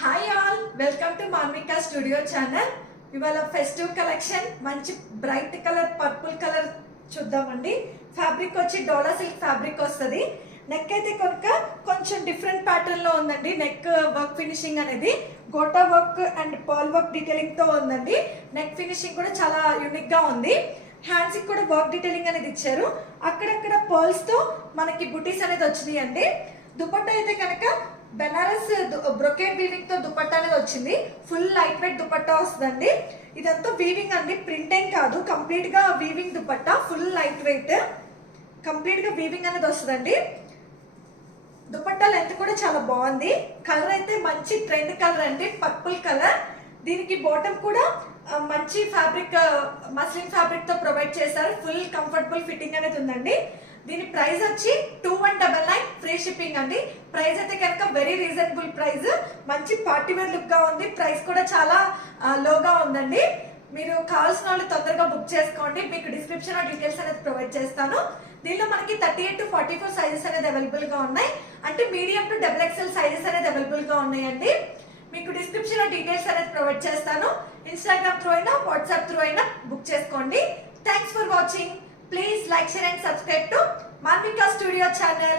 Hi all, welcome to Manvika studio channel. ఇవాళ festive collection మంచి bright colour purple colour చూద్దామండి. Fabric వచ్చి Dola silk fabric వస్తుంది. నెక్ అయితే కనుక కొంచెం డిఫరెంట్ ప్యాటర్న్ లో ఉందండి. నెక్ వర్క్ ఫినిషింగ్ అనేది gota work and pearl work detailing తో ఉందండి. నెక్ ఫినిషింగ్ కూడా చాలా యూనిక్ గా ఉంది. హ్యాండ్స్ కి కూడా వర్క్ డీటెయిలింగ్ అనేది ఇచ్చారు. అక్కడక్కడ పర్ల్స్ తో మనకి బుటీస్ అనేది వచ్చినాయి అండి. దుపట్టా అయితే కనుక బెనారస్ బ్రొకేట్ వీవింగ్ తో దుపట్టా అనేది వచ్చింది. ఫుల్ లైట్ వెయిట్ దుపట్టా వస్తుందండి. ఇదంతా వీవింగ్ అండి, ప్రింటింగ్ కాదు, కంప్లీట్ గా weaving dupatta. Full light weight, complete గా వీవింగ్ అనేది వస్తుందండి. దుపట్టా లెంత్ కూడా చాలా బాగుంది. కలర్ అయితే మంచి ట్రెండ్ కలర్ అండి, పర్పుల్ కలర్. దీనికి బాటమ్ కూడా మంచి ఫ్యాబ్రిక్, మస్లిన్ ఫ్యాబ్రిక్ తో ప్రొవైడ్ చేశారు. ఫుల్ కంఫర్టబుల్ ఫిట్టింగ్ అనేది ఉందండి. దీని ప్రైస్ వచ్చి 2199 ఫ్రీ షిప్పింగ్ అండి. ప్రైస్ అయితే కనుక వెరీ రీజనబుల్ ప్రైస్. మంచి పార్టీ వేర్ లుక్ గా ఉంది. ప్రైస్ కూడా చాలా లోగా ఉందండి. మీరు కావాల్సిన వాళ్ళు తొందరగా బుక్ చేసుకోండి. మీకు డిస్క్రిప్షన్ లో డీటెయిల్స్ అనేది ప్రొవైడ్ చేస్తాను. దీనిలో మనకి 38 to 44 సైజెస్ అనేది అవైలబుల్ గా ఉన్నాయి. అంటే మీడియం టు XXL సైజెస్ అనేది అవైలబుల్ గా ఉన్నాయండి. మీకు డిస్క్రిప్షన్ లో డీటెయిల్స్ అనేది ప్రొవైడ్ చేస్తాను. ఇన్స్టాగ్రామ్ త్రూ అయినా వాట్సాప్ త్రూ అయినా బుక్ చేసుకోండి. Thanks for watching. Please like, share and subscribe to Manvika Studio channel.